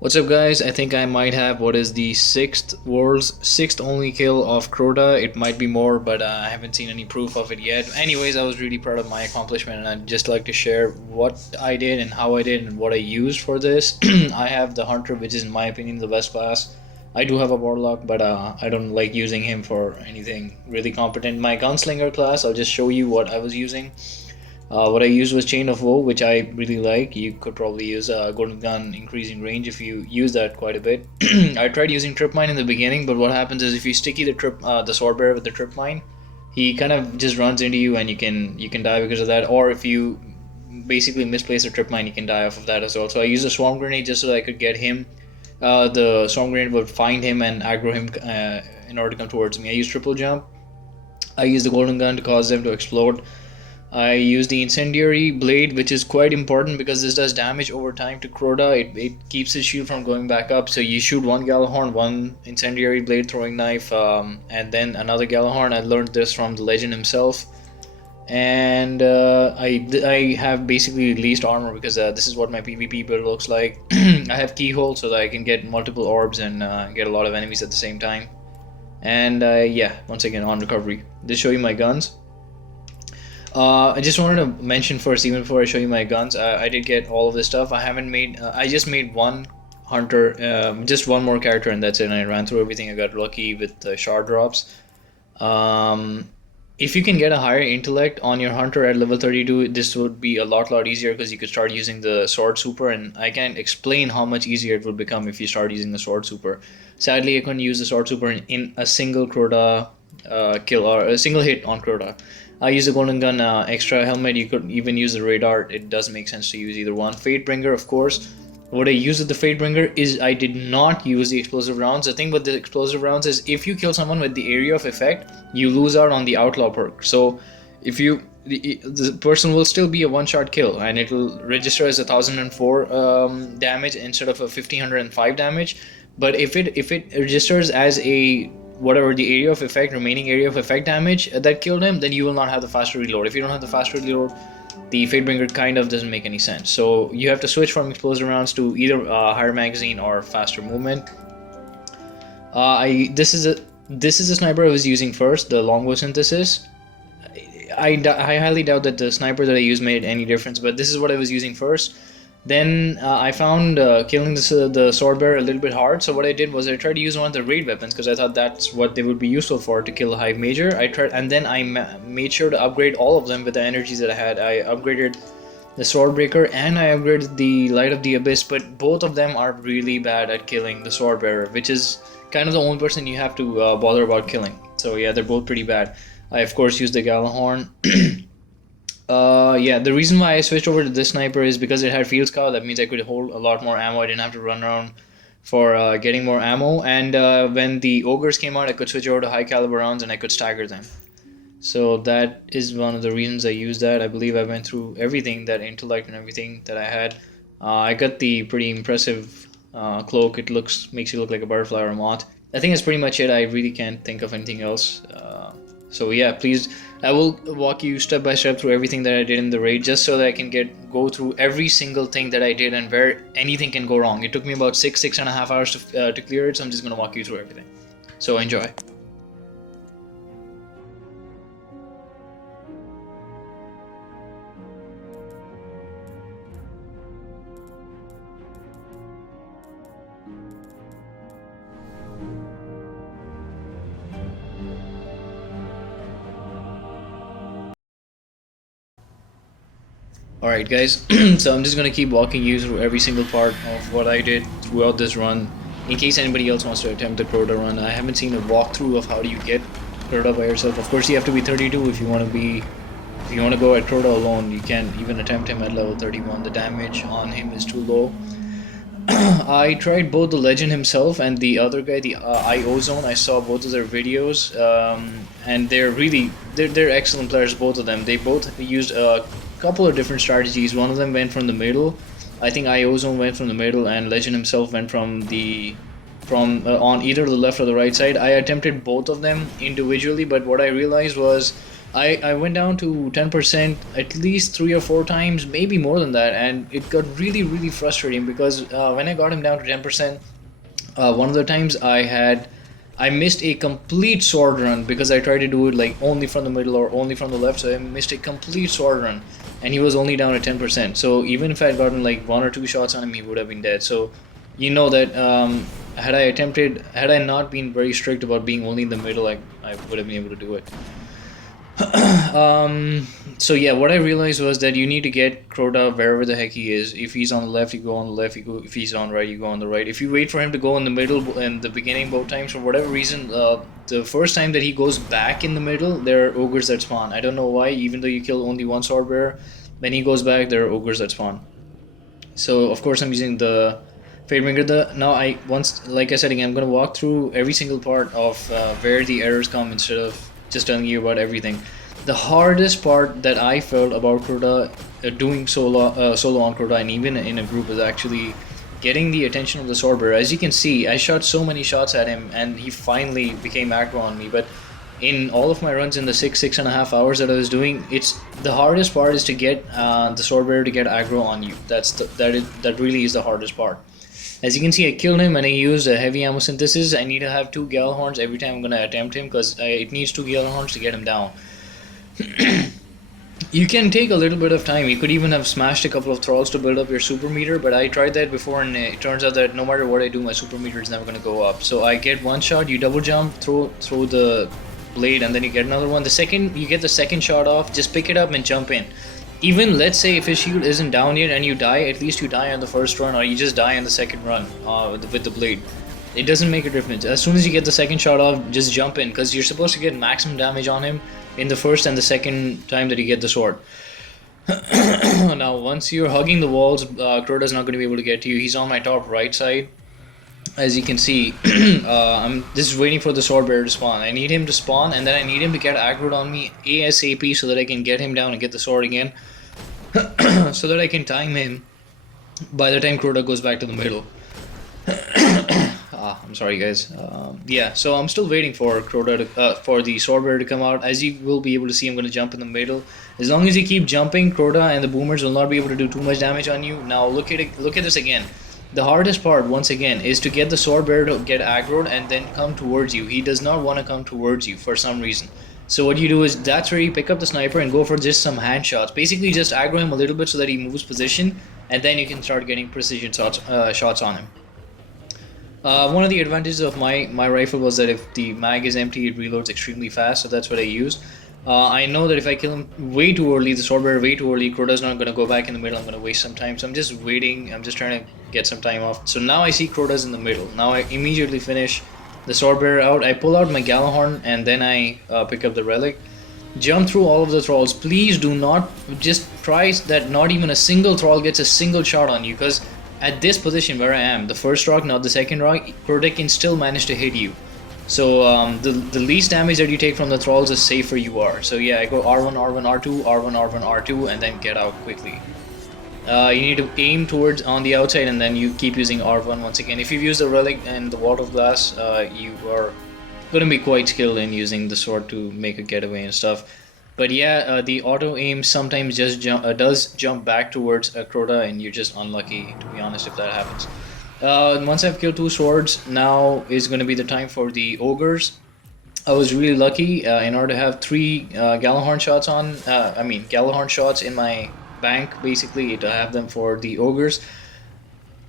What's up, guys? I think I might have what is the world's sixth only kill of Crota. It might be more, but I haven't seen any proof of it yet. Anyways, I was really proud of my accomplishment, and I'd just like to share what I did and how I did and what I used for this. I have the Hunter, which is in my opinion the best class. I do have a Warlock, but I don't like using him for anything really competent. My Gunslinger class, I'll just show you what I was using. What I used was Chain of Woe, which I really like. You could probably use a Golden Gun increasing range if you use that quite a bit. I tried using Trip Mine in the beginning, but what happens is if you sticky the Sword Bearer with the Trip Mine, he kind of just runs into you and you can die because of that. Or if you basically misplace a Trip Mine, you can die off of that as well. So I used a Swarm Grenade just so that I could get him. The Swarm Grenade would find him and aggro him in order to come towards me. I used Triple Jump. I used the Golden Gun to cause them to explode. I use the Incendiary Blade, which is quite important because this does damage over time to Crota. It keeps his shield from going back up. So you shoot one Gallahorn, one Incendiary Blade throwing knife, and then another Gallahorn. I learned this from the legend himself. And I have basically least armor because this is what my PvP build looks like. I have Keyhole so that I can get multiple orbs and get a lot of enemies at the same time. And yeah, once again on recovery. Just show you my guns. I just wanted to mention first, even before I show you my guns, I did get all of this stuff. I haven't made, I just made one hunter, just one more character, and that's it. And I ran through everything. I got lucky with shard drops. Um, if you can get a higher intellect on your hunter at level 32, this would be a lot easier because you could start using the sword super, and I can't explain how much easier it would become if you start using the sword super. Sadly, I couldn't use the sword super in a single Crota kill or a single hit on Crota. I use the Golden Gun extra helmet. You could even use the radar. It doesn't make sense to use either one. Fatebringer, of course. What I use with the Fatebringer is I did not use the explosive rounds. The thing with the explosive rounds is if you kill someone with the area of effect, you lose out on the outlaw perk. So if you the person will still be a one-shot kill and it will register as 1004 damage instead of a 1505 damage. But if it registers as a whatever the area of effect, remaining area of effect damage that killed him, then you will not have the faster reload. If you don't have the faster reload, the Fatebringer kind of doesn't make any sense. So you have to switch from explosive rounds to either higher magazine or faster movement. This is a sniper I was using first, the longbow synthesis. I highly doubt that the sniper that I used made any difference, but this is what I was using first. Then I found killing the sword bearer a little bit hard, so what I did was I tried to use one of the raid weapons because I thought that's what they would be useful for to kill a hive major. I tried, and then I made sure to upgrade all of them with the energies that I had. I upgraded the swordbreaker and I upgraded the light of the abyss, but both of them are really bad at killing the sword bearer, which is kind of the only person you have to bother about killing. So yeah, they're both pretty bad. I of course used the Gallahorn. Yeah, the reason why I switched over to this sniper is because it had field scout. That means I could hold a lot more ammo. I didn't have to run around for getting more ammo. And when the ogres came out, I could switch over to high caliber rounds and I could stagger them. So that is one of the reasons I used that. I believe I went through everything, that intellect and everything that I had. I got the pretty impressive cloak. It makes you look like a butterfly or a moth. I think that's pretty much it. I really can't think of anything else. So yeah, please, I will walk you step by step through everything that I did in the raid, just so that I can go through every single thing that I did and where anything can go wrong. It took me about 6.5 hours to clear it, so I'm just gonna walk you through everything. So enjoy. Alright guys, so I'm just gonna keep walking you through every single part of what I did throughout this run. In case anybody else wants to attempt the Crota run, I haven't seen a walkthrough of how do you get Crota by yourself. Of course you have to be 32 if you want to go at Crota alone. You can't even attempt him at level 31. The damage on him is too low. I tried both the legend himself and the other guy, the IO Zone. I saw both of their videos, and they're excellent players, both of them. They both used a couple of different strategies. One of them went from the middle. I think IO Zone went from the middle, and Legend himself went from on either the left or the right side. I attempted both of them individually, but what I realized was I went down to 10% at least 3 or 4 times, maybe more than that, and it got really frustrating because when I got him down to 10%, one of the times I missed a complete sword run because I tried to do it like only from the middle or only from the left, so I missed a complete sword run, and he was only down at 10%. So even if I had gotten like 1 or 2 shots on him, he would have been dead. So you know that had I not been very strict about being only in the middle, I would have been able to do it. So yeah, what I realized was that you need to get Crota wherever the heck he is. If he's on the left, you go on the left. You go. If he's on right, you go on the right. If you wait for him to go in the middle in the beginning both times for whatever reason, the first time that he goes back in the middle, there are ogres that spawn. I don't know why. Even though you kill only one sword bearer, when he goes back, there are ogres that spawn. So of course I'm using the Fadebringer. The now I once like I said again, I'm gonna walk through every single part of where the errors come instead of just telling you about everything. The hardest part that I felt about Crota, doing solo on Crota and even in a group, is actually getting the attention of the sword bearer. As you can see, I shot so many shots at him and he finally became aggro on me. But in all of my runs in the 6.5 hours that I was doing, it's the hardest part is to get the sword bearer to get aggro on you. That really is the hardest part. As you can see, I killed him and I used a heavy ammo synthesis. I need to have 2 Gjallarhorns every time I'm gonna attempt him because it needs 2 Gjallarhorns to get him down. You can take a little bit of time. You could even have smashed a couple of thralls to build up your super meter, but I tried that before and it turns out that no matter what I do, my super meter is never going to go up. So I get one shot, you double jump, throw the blade, and then you get another one. The second you get the second shot off, just pick it up and jump in. Even let's say if his shield isn't down yet and you die, at least you die on the first run or you just die on the second run with the blade. It doesn't make a difference. As soon as you get the second shot off, just jump in because you're supposed to get maximum damage on him in the first and the second time that you get the sword. Now, once you're hugging the walls, Crota's not going to be able to get to you. He's on my top right side. As you can see, I'm just waiting for the sword bearer to spawn. I need him to spawn and then I need him to get aggroed on me ASAP so that I can get him down and get the sword again. So that I can time him by the time Crota goes back to the middle. I'm sorry guys. Yeah, so I'm still waiting for Crota for the sword bearer to come out. As you will be able to see, I'm going to jump in the middle. As long as you keep jumping, Crota and the boomers will not be able to do too much damage on you. Now look at it, look at this again. The hardest part, once again, is to get the sword bearer to get aggroed and then come towards you. He does not want to come towards you for some reason. So what you do is, that's where you pick up the sniper and go for just some hand shots. Basically just aggro him a little bit so that he moves position, and then you can start getting precision shots on him. One of the advantages of my rifle was that if the mag is empty, it reloads extremely fast, so that's what I used. I know that if I kill him way too early, the sword bearer way too early, Crota's not going to go back in the middle. I'm going to waste some time, so I'm just waiting. I'm just trying to get some time off. So now I see Crota's in the middle. Now I immediately finish the sword bearer out. I pull out my Gjallarhorn and then I pick up the relic. Jump through all of the thralls. Please do not just try that not even a single thrall gets a single shot on you, because at this position where I am, the first rock, not the second rock, Crota can still manage to hit you. So the least damage that you take from the thralls, the safer you are. So yeah, I go R1, R1, R2, R1, R1, R2, and then get out quickly. You need to aim towards on the outside and then you keep using R1 once again. If you've used the relic and the wall of glass, you are going to be quite skilled in using the sword to make a getaway and stuff. But yeah, the auto aim sometimes just does jump back towards Crota, and you're just unlucky, to be honest, if that happens. Once I've killed 2 swords, now is going to be the time for the ogres. I was really lucky in order to have 3 Gjallarhorn shots Gjallarhorn shots in my bank, basically, to have them for the ogres.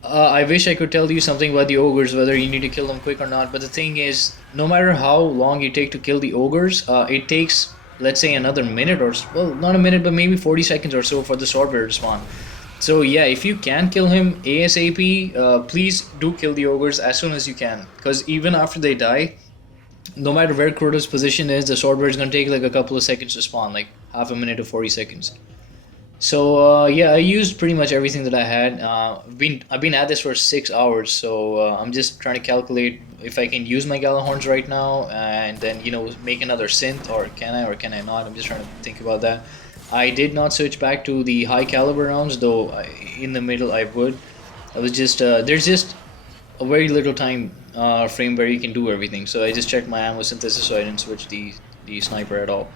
I wish I could tell you something about the ogres, whether you need to kill them quick or not, but the thing is, no matter how long you take to kill the ogres, it takes, let's say, another minute or, well, not a minute, but maybe 40 seconds or so for the sword bearer to spawn. So yeah, if you can kill him ASAP, please do kill the ogres as soon as you can, because even after they die, no matter where Crota's position is, the sword bearer is going to take like a couple of seconds to spawn, like half a minute to 40 seconds. So yeah, I used pretty much everything that I had. I've been at this for 6 hours, so I'm just trying to calculate if I can use my Gjallarhorns right now, and then make another synth, or can I not? I'm just trying to think about that. I did not switch back to the high caliber rounds, though in the middle I would. I was just there's just a very little time frame where you can do everything, so I just checked my ammo synthesis, so I didn't switch the sniper at all.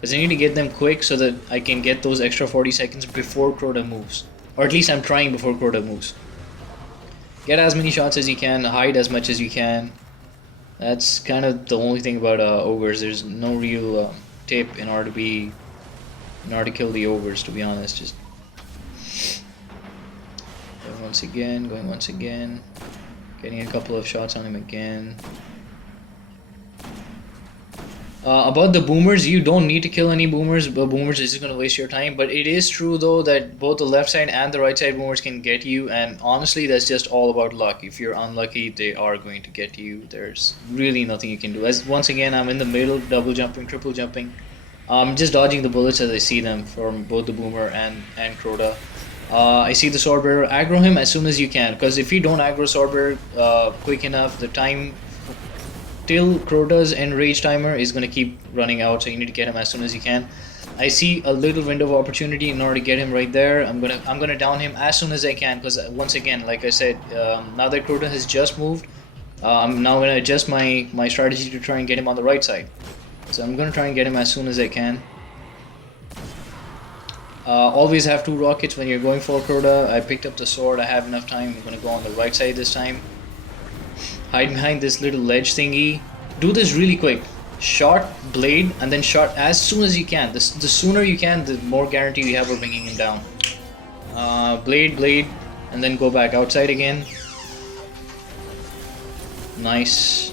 because I need to get them quick so that I can get those extra 40 seconds before Crota moves. Or at least I'm trying before Crota moves. Get as many shots as you can, hide as much as you can. That's kind of the only thing about ogres. There's no real tip in order to kill the ogres, to be honest. Just going once again, getting a couple of shots on him again. About the boomers, you don't need to kill any boomers, but boomers is just going to waste your time. But it is true though that both the left side and the right side boomers can get you, and honestly that's just all about luck. If you're unlucky, they are going to get you. There's really nothing you can do. As once again, I'm in the middle, double jumping, triple jumping. I'm just dodging the bullets as I see them from both the boomer and Crota. I see the swordbearer. Aggro him as soon as you can, because if you don't aggro swordbearer quick enough, the time till Crota's enrage timer is going to keep running out, so you need to get him as soon as you can. I see a little window of opportunity in order to get him right there. I'm gonna down him as soon as I can, because once again, like I said, now that Crota has just moved, I'm now going to adjust my strategy to try and get him on the right side. So I'm going to try and get him as soon as I can. Always have 2 rockets when you're going for Crota. I picked up the sword, I have enough time. I'm going to go on the right side this time. Hide behind this little ledge thingy. Do this really quick. Shot, blade, and then shot as soon as you can. The sooner you can, the more guarantee you have of bringing him down. Blade, and then go back outside again. Nice.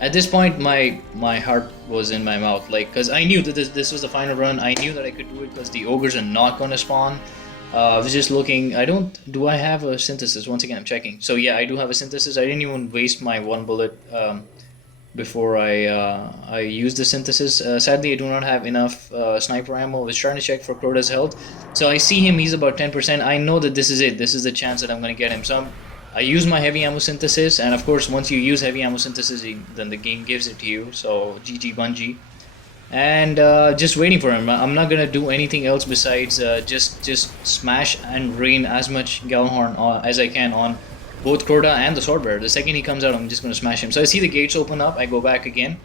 At this point, my heart was in my mouth, like, because I knew that this was the final run. I knew that I could do it because the ogres are not going to spawn. I was just looking. Do I have a synthesis? Once again, I'm checking. So yeah, I do have a synthesis. I didn't even waste my 1 bullet before I used the synthesis. Sadly, I do not have enough sniper ammo. I was trying to check for Crota's health. So I see him. He's about 10%. I know that this is it. This is the chance that I'm going to get him. So I use my heavy ammo synthesis, and of course, once you use heavy ammo synthesis, then the game gives it to you. So GG Bungie. And just waiting for him. I'm not gonna do anything else besides just smash and rain as much Gallahorn as I can on both Crota and the Swordbearer. The second he comes out, I'm just gonna smash him. So I see the gates open up. I go back again.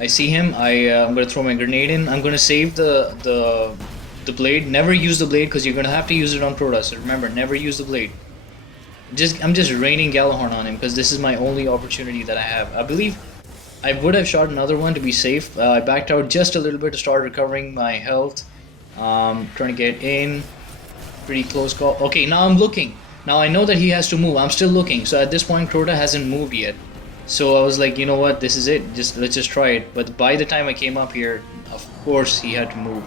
I see him. I'm gonna throw my grenade in. I'm gonna save the blade. Never use the blade because you're gonna have to use it on Crota. So remember, never use the blade. I'm just raining Gallahorn on him because this is my only opportunity that I have. I believe I would have shot another one to be safe. I backed out just a little bit to start recovering my health. Trying to get in. Pretty close call. Okay, now I'm looking. Now I know that he has to move. I'm still looking. So at this point, Crota hasn't moved yet. So I was like, you know what? This is it. Let's just try it. But by the time I came up here, of course he had to move.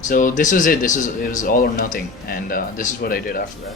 So this was it. It was all or nothing. And this is what I did after that.